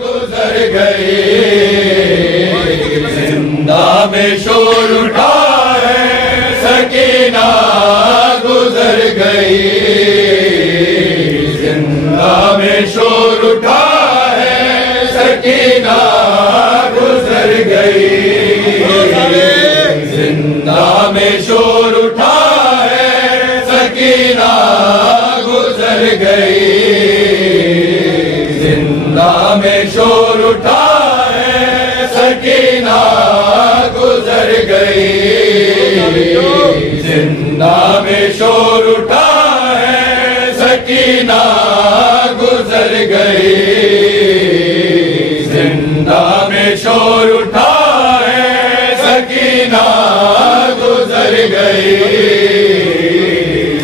गुजर गई, जिंदा में शोर उठा है सकीना गुजर गई, जिंदा में शोर उठा है सकीना गुजर गई, जिंदा में शोर उठा है सकीना गुजर गई, जिंदा में शोर उठा है सकीना गुजर गई, जिंदा में शोर उठा है सकीना गुजर गई, जिंदा में शोर उठा है सकीना गुजर गई,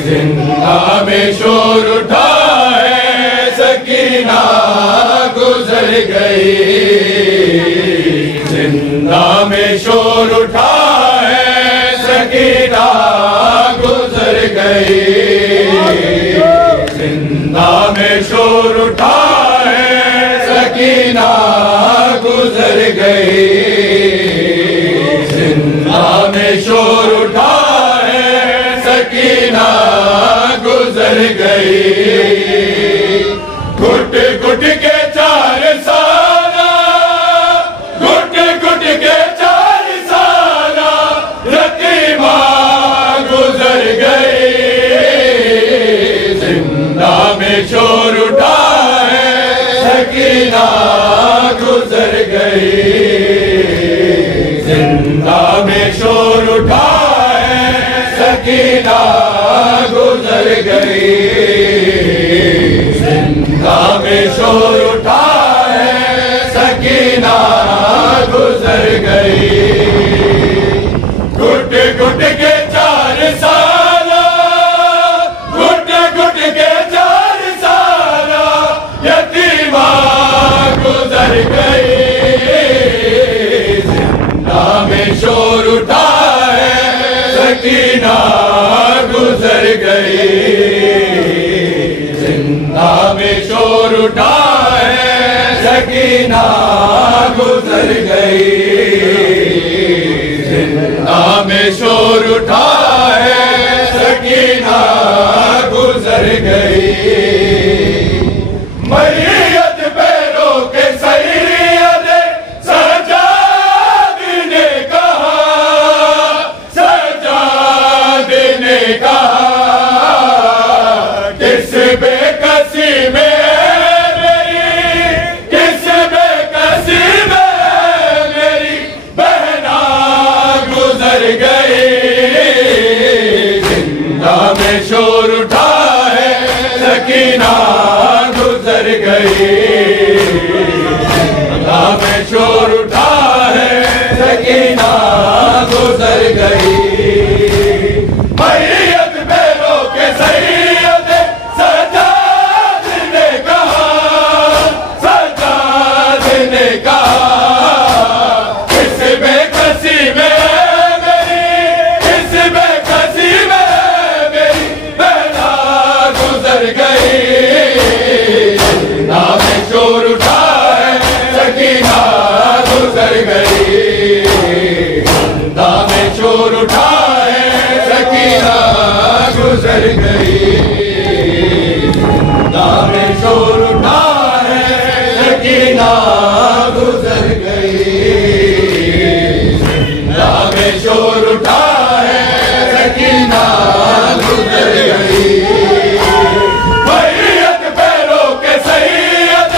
जिंदा में शोर उठा है सकीना गुजर गई, जिंदा में शोर उठा है सकीना गुजर गई, जिंदा में शोर उठा है सकीना गुजर गई, जिंदा में शोर उठा है सकीना गुजर गई, घुट घुट के चार साला, घुट घुट के चार साला यतीमा गुजर गई, जिंदा में शोर उठा है सकीना गुजर गई, जिंदा में शोर उठा है सकीना गुजर गई, जिंदा में शोर उठा है सकीना गुजर गई, घुट घुट के चार साला, घुट घुट के चार साला यतीमा गुजर गई, जिंदा में शोर उठा है सकीना गुजर गई, जिंदा में शोर उठा है सकीना गुजर गई, जिंदा में शोर उठा है सकीना गुजर गई, मैयत पैरों के सैयद सज्जाद ने कहा, सज्जाद ने कहा किस बेकसी में मेरी, किस बेकसी में मेरी बहना गुजर गई, जिंदा में शोर उठा है सकीना गुजर गई, जिंदा में शोर उठा है सकीना गुजर गई, मैयत पैरों के सैयद सज्जाद ने कहा, सज्जाद ने कहा किस बेकसी में मेरी, किस बेकसी में मेरी बहना गुजर गई, जिंदा में शोर उठा है सकीना गुजर गई, जिंदा में शोर उठा है सकीना गुजर गई, जिंदा में शोर उठा है सकीना गुजर गई, जिंदा में शोर उठा है सकीना गुजर गई, मैयत पैरों के सैयद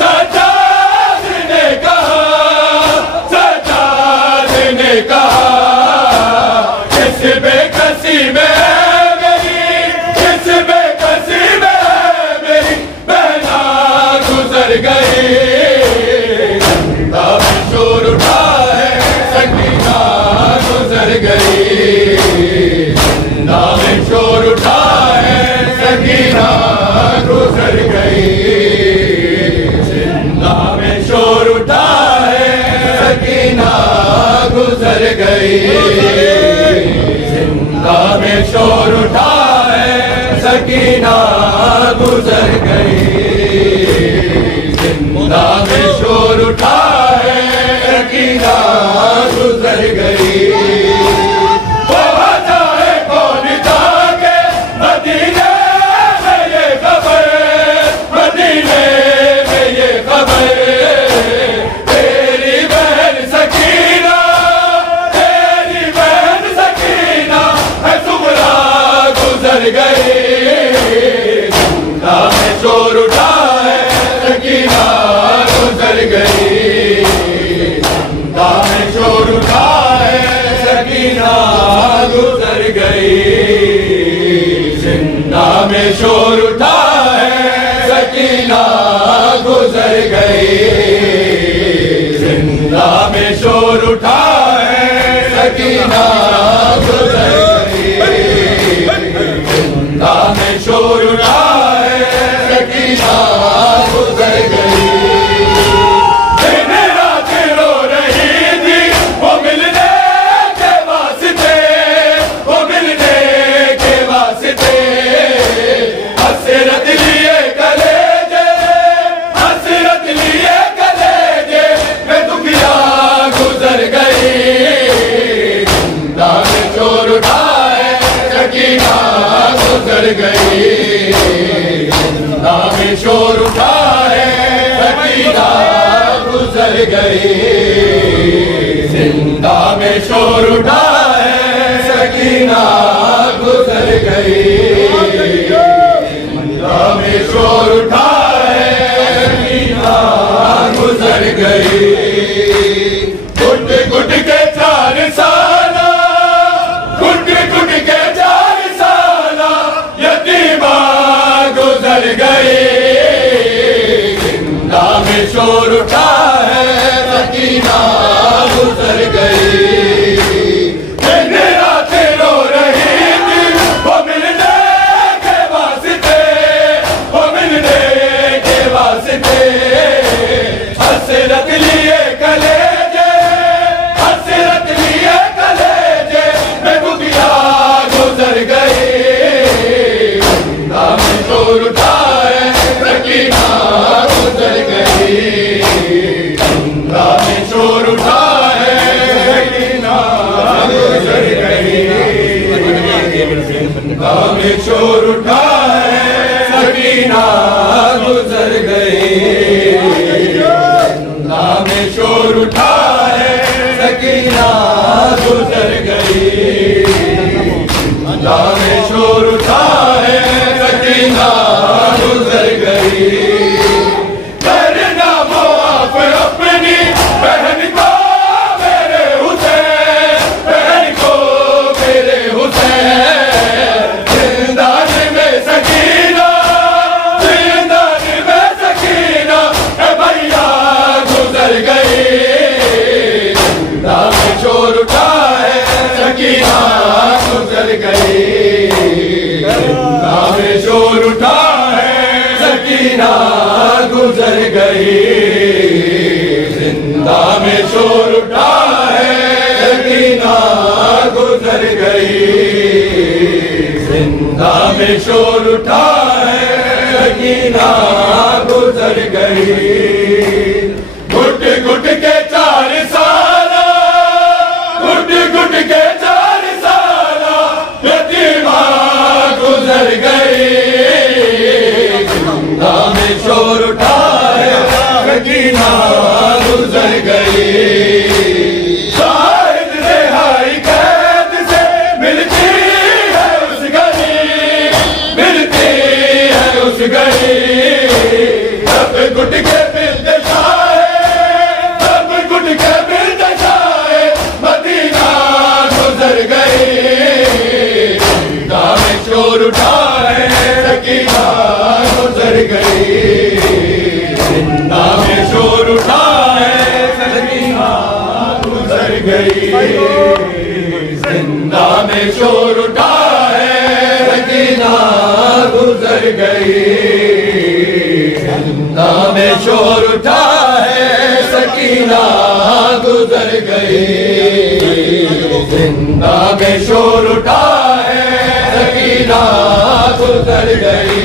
सज्जाद ने कहा, सज्जाद ने कहा किस बेकसी में मेरी, किस बेकसी में मेरी बहना गुजर गई, जिंदा में शोर उठा है सकीना गुजर गई, जिंदा में शोर उठा है सकीना गुजर गई, जिंदा में शोर उठा है सकीना गुजर गई, जिंदा में शोर उठा है सकीना गुजर गई, जिंदा में शोर उठा है, सकीना गुजर गई। वहाँ जाए कौन जाके मदीने में ये खबर, मदीने में ये खबर, तेरी बहन सकीना, तेरी बहन सकीना है सुगरा गुजर गई। जिंदा में शोर उठा है, सकीना गुजर गई। जिंदा में शोर उठा है, सकीना गुजर गई। जिंदा में शोर उठा है, सकीना गुजर गई। जिंदा में शोर उठा है, सकीना गुजर गई। जिंदा में शोर उठा है, सकीना गुजर गई। दिन रात रो रही थी वो मिलने के वास्ते, वो मिलने के वास्ते। हसरत लिए कलेजे, हसरत लिए कलेजे में दुखिया गुजर गई। जिंदा में शोर उठा है, सकीना गुजर गई। जिंदा में शोर उठा है, सकीना गुजर गई। जिंदा में शोर उठा है, सकीना गुजर गई। जिंदा में शोर उठा है, सकीना गुजर गई। घुट घुट के 4 साला, घुट घुट के 4 साला यतीमा गुजर गई। जिंदा में शोर उठा है, सकीना गुजर गई। दिन रात रो रही थी वो मिलने के वास्ते, वो मिलने के वास्ते। हसरत लिए कलेजे, हसरत लिए कलेजे में दुखिया गुजर गई। जिंदा में शोर उठा है, सकीना गुजर गई। जिंदा में शोर उठा है, सकीना गुजर गई। जिंदा में शोर उठा है, सकीना गुजर गई। जिंदा में शोर उठा है, सकीना गुजर गई। जिंदा में शोर उठा है, सकीना गुजर गई। करना माफ अपनी बहन को मेरे हुसैन, बहन को मेरे हुसैन। जिंदान में सकीना, जिंदान में सकीना है भैया गुजर गई। जिंदा में शोर उठा है, सकीना गुजर गई। जिंदा में शोर उठा है, सकीना गुजर गई। जिंदा में शोर उठा है, सकीना गुजर गई। जिंदा में शोर उठा है, सकीना गुजर गई। घुट घुट के 4 साला, घुट घुट के 4 साला यतीमा गुजर गई। जिंदा में शोर उठा है, सकीना गुजर गई। शायद रिहाई कैद से मिलती है उस घड़ी, मिलती है उस घड़ी। सब घुट के बिल्द शाहे, सब घुट के बिल्द शाहे मदीना गुजर गई। जिंदा में शोर उठा है, सकीना गुजर गई। जिंदा में शोर उठा है, सकीना गुजर गई। जिंदा में शोर उठा है, सकीना गुजर गई। जिंदा में शोर उठा है, सकीना गुजर गई। जिंदा में शोर उठा है, सकीना गुजर गई।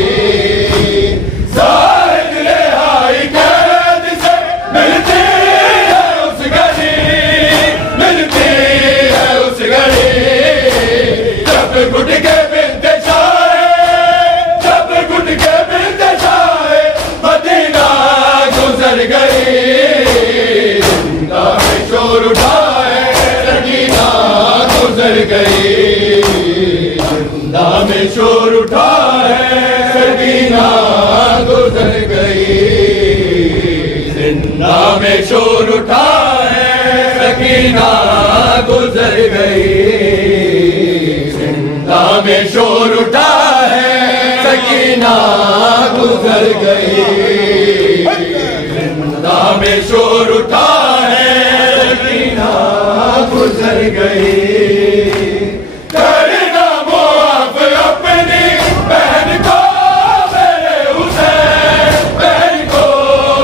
साहिद रिहाई कैद जिंदा में शोर उठा है, सकीना गुजर गई। जिंदा में शोर उठा है, सकीना गुजर गई। जिंदा में शोर उठा है, सकीना गुजर गई। जिंदा में शोर उठा है, सकीना गुजर गई। करना मुआफ अपनी बहन को मेरे हुसैन, बहन को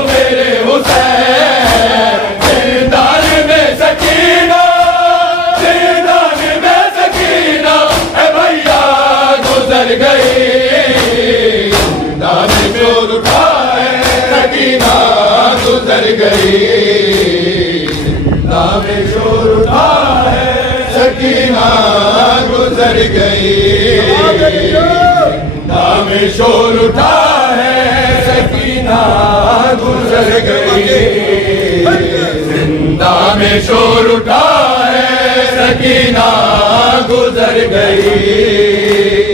मेरे हुसैन। जिंदान में सकीना, जिंदान में सकीना है भैया गुजर गई। जिंदा में शोर उठा है, सकीना गुजर गई। जिंदा में शोर उठा है, सकीना गुजर गई। जिंदा में शोर उठा है, सकीना गुजर गई। जिंदा में शोर उठा है, सकीना गुजर गई।